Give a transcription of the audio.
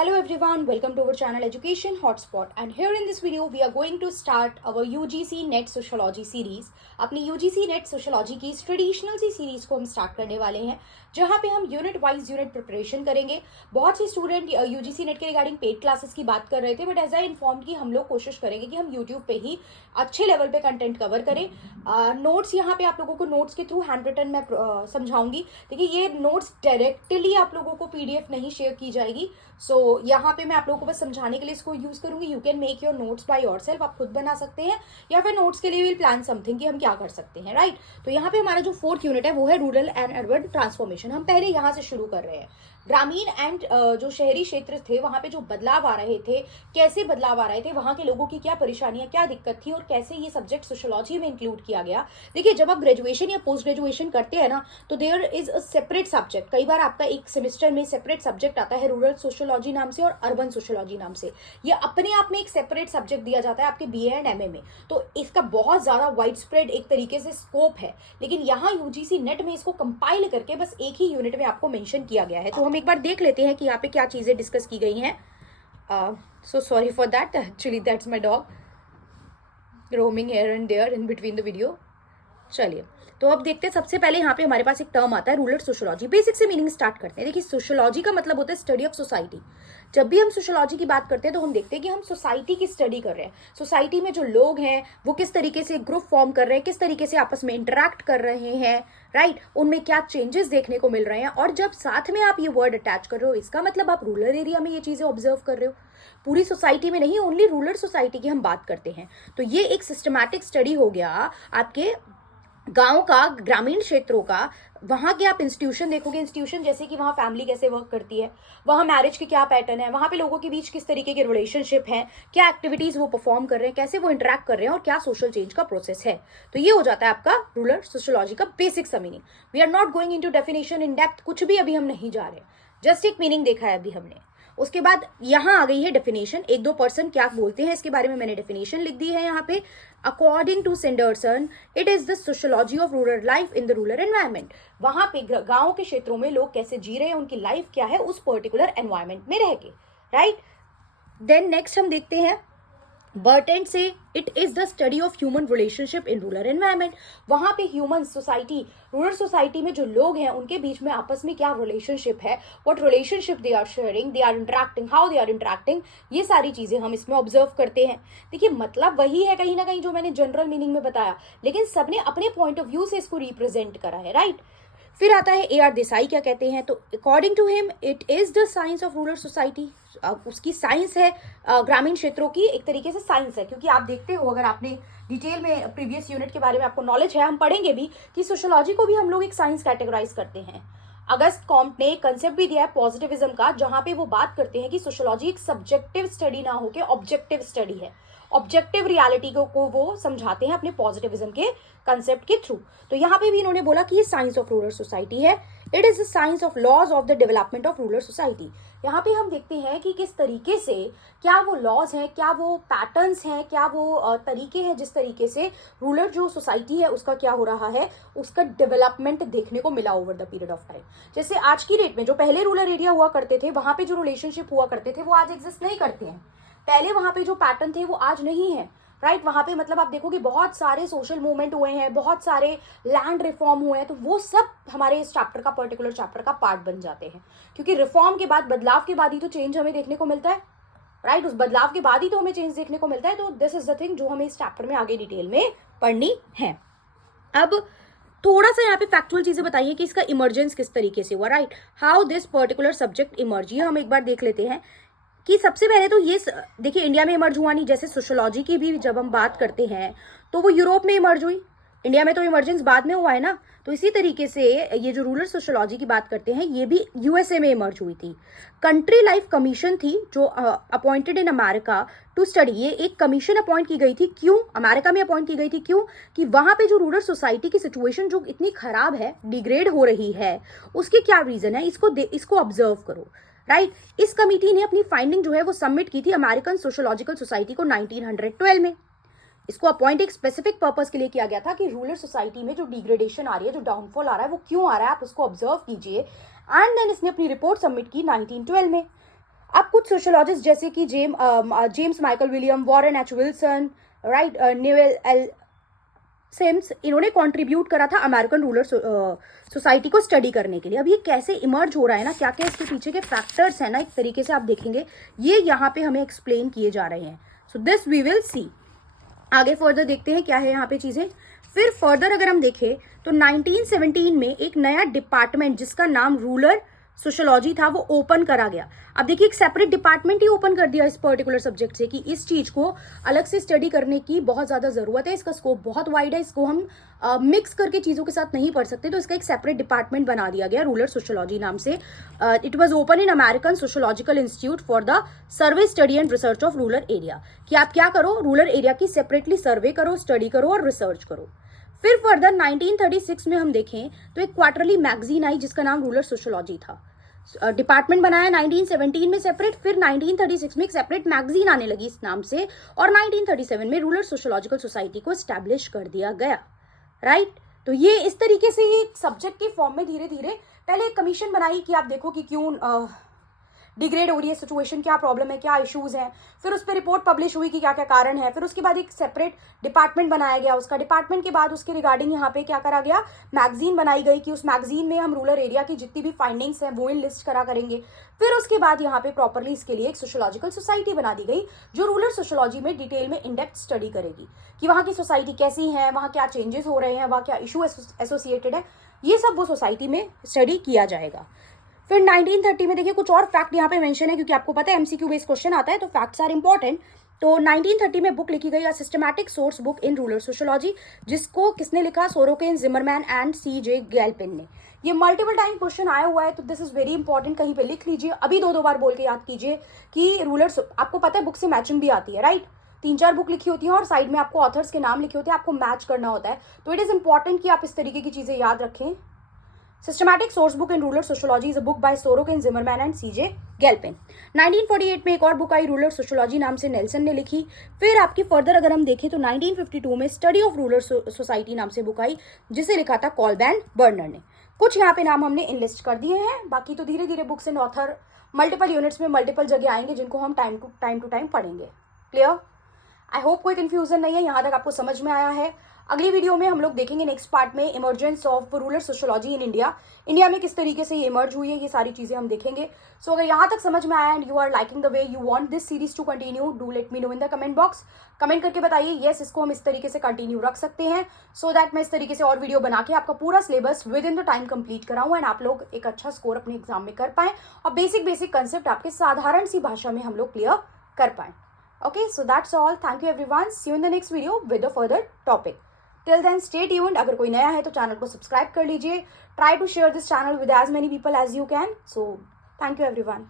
Hello everyone, welcome to our channel Education Hotspot and here in this video we are going to start our UGC NET Sociology series। अपनी UGC NET Sociology की इस traditional सी series को हम start करने वाले हैं जहां पे हम यूनिट वाइज यूनिट प्रिपरेशन करेंगे। बहुत से स्टूडेंट UGC NET के रिगार्डिंग पेड क्लासेस की बात कर रहे थे, बट एज आई इन्फॉर्म कि हम लोग कोशिश करेंगे कि हम यूट्यूब पे ही अच्छे लेवल पे कंटेंट कवर करें। नोट्स यहाँ पे आप लोगों को नोट्स के थ्रू हैंड रिटन मैं समझाऊंगी। देखिए ये नोट्स डायरेक्टली आप लोगों को PDF नहीं शेयर की जाएगी, सो यहाँ पे मैं आप लोगों को बस समझाने के लिए इसको यूज करूंगी। You can make your notes by yourself, आप खुद बना सकते हैं या फिर नोट्स के लिए विल प्लान समथिंग कि हम क्या कर सकते हैं, राइट। तो यहाँ पे हमारा जो 4th यूनिट है वो है रूरल एंड अर्बन ट्रांसफॉर्मेशन। हम पहले यहाँ से शुरू कर रहे हैं। ग्रामीण एंड जो शहरी क्षेत्र थे वहां पे जो बदलाव आ रहे थे, कैसे बदलाव आ रहे थे, वहां के लोगों की क्या परेशानियां, क्या दिक्कत थी और कैसे ये सब्जेक्ट सोशियोलॉजी में इंक्लूड किया गया। देखिए जब आप ग्रेजुएशन या पोस्ट ग्रेजुएशन करते हैं ना तो there is a separate subject. कई बार आपका एक सेमेस्टर में सेपरेट सब्जेक्ट आता है रूरल सोशियोलॉजी नाम से और अर्बन सोशियोलॉजी नाम से। ये अपने आप में एक सेपरेट सब्जेक्ट दिया जाता है आपके BA एंड MA में, तो इसका बहुत ज्यादा वाइड स्प्रेड एक तरीके से स्कोप है। लेकिन यहाँ UGC नेट में इसको कंपाइल करके बस एक ही यूनिट में आपको मेंशन किया गया है। तो हम एक बार देख लेते हैं कि यहाँ पे क्या चीजें डिस्कस की गई हैं। So sorry for that, actually that's my dog roaming here and there in between the video. चलिए तो अब देखते हैं। सबसे पहले यहाँ पे हमारे पास एक टर्म आता है रूरल सोशियोलॉजी। बेसिक से मीनिंग स्टार्ट करते हैं। देखिए सोशियोलॉजी का मतलब होता है स्टडी ऑफ सोसाइटी। जब भी हम सोशियोलॉजी की बात करते हैं तो हम देखते हैं कि हम सोसाइटी की स्टडी कर रहे हैं। सोसाइटी में जो लोग हैं वो किस तरीके से ग्रुप फॉर्म कर रहे हैं, किस तरीके से आपस में इंटरेक्ट कर रहे हैं, राइट, उनमें क्या चेंजेस देखने को मिल रहे हैं। और जब साथ में आप ये वर्ड अटैच कर रहे हो इसका मतलब आप रूरल एरिया में ये चीजें ऑब्जर्व कर रहे हो। पूरी सोसाइटी में नहीं, ओनली रूरल सोसाइटी की हम बात करते हैं। तो ये एक सिस्टमैटिक स्टडी हो गया आपके गांव का, ग्रामीण क्षेत्रों का। वहां के आप इंस्टीट्यूशन देखोगे, इंस्टीट्यूशन जैसे कि वहां फैमिली कैसे वर्क करती है, वहां मैरिज के क्या पैटर्न है, वहां पे लोगों के बीच किस तरीके के रिलेशनशिप हैं, क्या एक्टिविटीज वो परफॉर्म कर रहे हैं, कैसे वो इंटरेक्ट कर रहे हैं और क्या सोशल चेंज का प्रोसेस है। तो ये हो जाता है आपका रूरल सोशियोलॉजी का बेसिक सा meaning. We are not going into definition in depth, कुछ भी अभी हम नहीं जा रहे, जस्ट एक मीनिंग देखा है अभी हमने। उसके बाद यहाँ आ गई है डेफिनेशन। 1-2% क्या बोलते हैं इसके बारे में मैंने डेफिनेशन लिख दी है यहाँ पे। According to Sanderson it is the sociology of rural life in the rural environment. वहां पे गांव के क्षेत्रों में लोग कैसे जी रहे हैं, उनकी लाइफ क्या है उस पर्टिकुलर एनवायरमेंट में रह के, राइट। देन नेक्स्ट हम देखते हैं बर्टेंट से it is the study of human relationship in rural environment. वहां पे ह्यूमन सोसाइटी, रूरल सोसाइटी में जो लोग हैं उनके बीच में आपस में क्या रिलेशनशिप है, what relationship they are sharing, they are interacting, how they are interacting, ये सारी चीजें हम इसमें ऑब्जर्व करते हैं। देखिए मतलब वही है कहीं ना कहीं जो मैंने जनरल मीनिंग में बताया, लेकिन सबने अपने पॉइंट ऑफ व्यू से इसको रिप्रेजेंट करा है, राइट। फिर आता है AR देसाई क्या कहते हैं। तो according to him it is the science of rural society. उसकी साइंस है, ग्रामीण क्षेत्रों की एक तरीके से साइंस है। क्योंकि आप देखते हो, अगर आपने डिटेल में प्रीवियस यूनिट के बारे में आपको नॉलेज है, हम पढ़ेंगे भी कि सोशियोलॉजी को भी हम लोग एक साइंस कैटेगराइज करते हैं। अगस्त कॉम्ट ने एक कंसेप्ट भी दिया है पॉजिटिविज्म का, जहां पे वो बात करते हैं कि सोशियोलॉजी एक सब्जेक्टिव स्टडी ना होकर ऑब्जेक्टिव स्टडी है। ऑब्जेक्टिव रियलिटी को वो समझाते हैं अपने पॉजिटिविज्म के कंसेप्ट के थ्रू। तो यहाँ पे भी इन्होंने बोला कि ये साइंस ऑफ रूरल सोसाइटी है। It is the science of laws of the development of rural society. यहाँ पे हम देखते हैं कि किस तरीके से क्या वो लॉज हैं, क्या वो पैटर्न्स हैं, क्या वो तरीके हैं जिस तरीके से रूरल जो सोसाइटी है उसका क्या हो रहा है, उसका डेवलपमेंट देखने को मिला over the period of time. जैसे आज की डेट में जो पहले रूरल एरिया हुआ करते थे वहां पे जो रिलेशनशिप हुआ करते थे वो आज एग्जिस्ट नहीं करते हैं। पहले वहां पे जो पैटर्न थे वो आज नहीं है, राइट। वहां पे मतलब आप देखोगे बहुत सारे सोशल मूवमेंट हुए हैं, बहुत सारे लैंड रिफॉर्म हुए हैं, तो वो सब हमारे इस चैप्टर का, पर्टिकुलर चैप्टर का पार्ट बन जाते हैं। क्योंकि रिफॉर्म के बाद, बदलाव के बाद ही तो चेंज हमें देखने को मिलता है, राइट। उस बदलाव के बाद ही तो हमें चेंज देखने को मिलता है। तो दिस इज द थिंग जो हमें इस चैप्टर में आगे डिटेल में पढ़नी है। अब थोड़ा सा यहाँ पे फैक्चुअल चीजें बताइए कि इसका इमर्जेंस किस तरीके से हुआ, right, how this particular subject emerge. ये हम एक बार देख लेते हैं कि सबसे पहले तो ये देखिए इंडिया में इमर्ज हुआ नहीं। जैसे सोशियोलॉजी की भी जब हम बात करते हैं तो वो यूरोप में इमर्ज हुई, इंडिया में तो इमर्जेंस बाद में हुआ है ना। तो इसी तरीके से ये जो रूरल सोशियोलॉजी की बात करते हैं ये भी USA में इमर्ज हुई थी। कंट्री लाइफ कमीशन थी जो appointed in America to study. ये एक कमीशन अपॉइंट की गई थी, क्यों अमेरिका में अपॉइंट की गई थी, क्यों कि वहां पे जो रूरल सोसाइटी की सिचुएशन जो इतनी खराब है, डिग्रेड हो रही है, उसके क्या रीजन है, इसको ऑब्जर्व करो, राइट। इस कमिटी ने अपनी फाइंडिंग जो है वो सबमिट की थी अमेरिकन सोशियोलॉजिकल सोसाइटी को 1912 में। इसको अपॉइंट एक स्पेसिफिक पर्पस के लिए किया गया था कि रूरल सोसाइटी में जो डिग्रेडेशन आ रही है, जो डाउनफॉल आ रहा है, वो क्यों आ रहा है, आप उसको ऑब्जर्व कीजिए। एंड देन इसने अपनी रिपोर्ट सबमिट की 1912 में। अब कुछ सोशोलॉजिस्ट जैसे कि James Michael William, Warren H Wilson, right, Newell L Sims, इन्होंने कंट्रीब्यूट करा था अमेरिकन रूलर सोसाइटी को स्टडी करने के लिए। अब ये कैसे इमर्ज हो रहा है ना, क्या क्या इसके पीछे के फैक्टर्स हैं ना, एक तरीके से आप देखेंगे ये यहाँ पे हमें एक्सप्लेन किए जा रहे हैं। So this we will see. आगे फर्दर देखते हैं क्या है यहाँ पे चीजें। फिर फर्दर अगर हम देखें तो 1917 में एक नया डिपार्टमेंट जिसका नाम रूलर सोशोलॉजी था वो ओपन करा गया। अब देखिए एक सेपरेट डिपार्टमेंट ही ओपन कर दिया इस पर्टिकुलर सब्जेक्ट से कि इस चीज को अलग से स्टडी करने की बहुत ज्यादा जरूरत है, इसका स्कोप बहुत वाइड है, इसको हम मिक्स करके चीजों के साथ नहीं पढ़ सकते, तो इसका एक सेपरेट डिपार्टमेंट बना दिया गया रूलर सोशोलॉजी नाम से। It was open in American sociological institute for the survey study and research of rural area, कि आप क्या करो, रूरल एरिया की सेपरेटली सर्वे करो, स्टडी करो और रिसर्च करो। फिर फर्दर 1936 में हम देखें तो एक क्वार्टरली मैगजीन आई जिसका नाम रूलर सोशोलॉजी था। डिपार्टमेंट बनाया 1917 में सेपरेट, फिर 1936 में एक सेपरेट मैगजीन आने लगी इस नाम से, और 1937 में रूलर सोशोलॉजिकल सोसाइटी को एस्टैब्लिश कर दिया गया, राइट। तो ये इस तरीके से एक सब्जेक्ट के फॉर्म में धीरे धीरे पहले एक कमीशन बनाई कि आप देखो कि क्यों डिग्रेड हो रही है सिचुएशन, क्या प्रॉब्लम है, क्या इश्यूज हैं। फिर उस पर रिपोर्ट पब्लिश हुई कि क्या क्या कारण है। फिर उसके बाद एक सेपरेट डिपार्टमेंट बनाया गया, उसका डिपार्टमेंट के बाद उसके रिगार्डिंग यहाँ पे क्या करा गया, मैगजीन बनाई गई कि उस मैगजीन में हम रूरल एरिया की जितनी भी फाइंडिंग्स हैं वो लिस्ट करा करेंगे। फिर उसके बाद यहाँ पे प्रॉपरली इसके लिए एक सोशोलॉजिकल सोसाइटी बना दी गई जो रूरल सोशोलॉजी में डिटेल में इनडेप्थ स्टडी करेगी कि वहाँ की सोसाइटी कैसी है, वहाँ क्या चेंजेस हो रहे हैं, वहाँ क्या इशू एसोसिएटेड है, ये सब वो सोसाइटी में स्टडी किया जाएगा। फिर 1930 में देखिए कुछ और फैक्ट यहाँ पे मेंशन है क्योंकि आपको पता है एमसीक्यू बेस्ड क्वेश्चन आता है तो फैक्ट्स आर इंपॉर्टेंट। तो 1930 में बुक लिखी गई a systematic source book in rural sociology, जिसको किसने लिखा, सोरोकेन, जिमरमैन एंड CJ गैल्पिन ने। ये मल्टीपल टाइम क्वेश्चन आया हुआ है तो दिस इज वेरी इंपॉर्टेंट, कहीं पे लिख लीजिए, अभी दो बार बोल के याद कीजिए कि रूलर, आपको पता है बुक से मैचिंग भी आती है, राइट। 3-4 बुक लिखी होती है और साइड में आपको ऑथर्स के नाम लिखे होते हैं, आपको मैच करना होता है, तो इट इज इंपॉर्टेंट कि आप इस तरीके की चीजें याद रखें। Systematic source book in rural sociology is a book by Sorokin, Zimmerman and CJ Galpin. 1948 में एक और बुक आई रूरल सोशोलॉजी नाम से, नेल्सन ने लिखी। फिर आपकी फर्दर अगर हम देखें तो 1952 में स्टडी ऑफ रूरल सोसाइटी नाम से बुक आई जिसे लिखा था कॉलबैन बर्नर ने। कुछ यहाँ पे नाम हमने इनलिस्ट कर दिए हैं, बाकी तो धीरे धीरे books and author multiple units में मल्टीपल जगह आएंगे जिनको हम टाइम टू टाइम पढ़ेंगे। क्लियर? आई होप कोई कंफ्यूजन नहीं है, यहाँ तक आपको समझ में आया है। अगली वीडियो में हम लोग देखेंगे नेक्स्ट पार्ट में emergence of rural sociology in India, India में किस तरीके से ये इमर्ज हुई है, ये सारी चीजें हम देखेंगे। सो अगर यहाँ तक समझ में आया and you are liking the way you want this series to continue, do let me know in the comment box. Comment करके बताइए यस इसको हम इस तरीके से कंटिन्यू रख सकते हैं, सो दैट मैं इस तरीके से और वीडियो बना के आपका पूरा syllabus within the time complete कराऊं एंड आप लोग एक अच्छा स्कोर अपने एग्जाम में कर पाएं और बेसिक कंसेप्ट आपके साधारण सी भाषा में हम लोग क्लियर कर पाएं। Okay, so that's all. Thank you everyone. See you in the next video with a further topic. Till then, stay tuned. अगर कोई नया है तो चैनल को सब्सक्राइब कर लीजिए. Try to share this channel with as many people as you can. So, thank you everyone.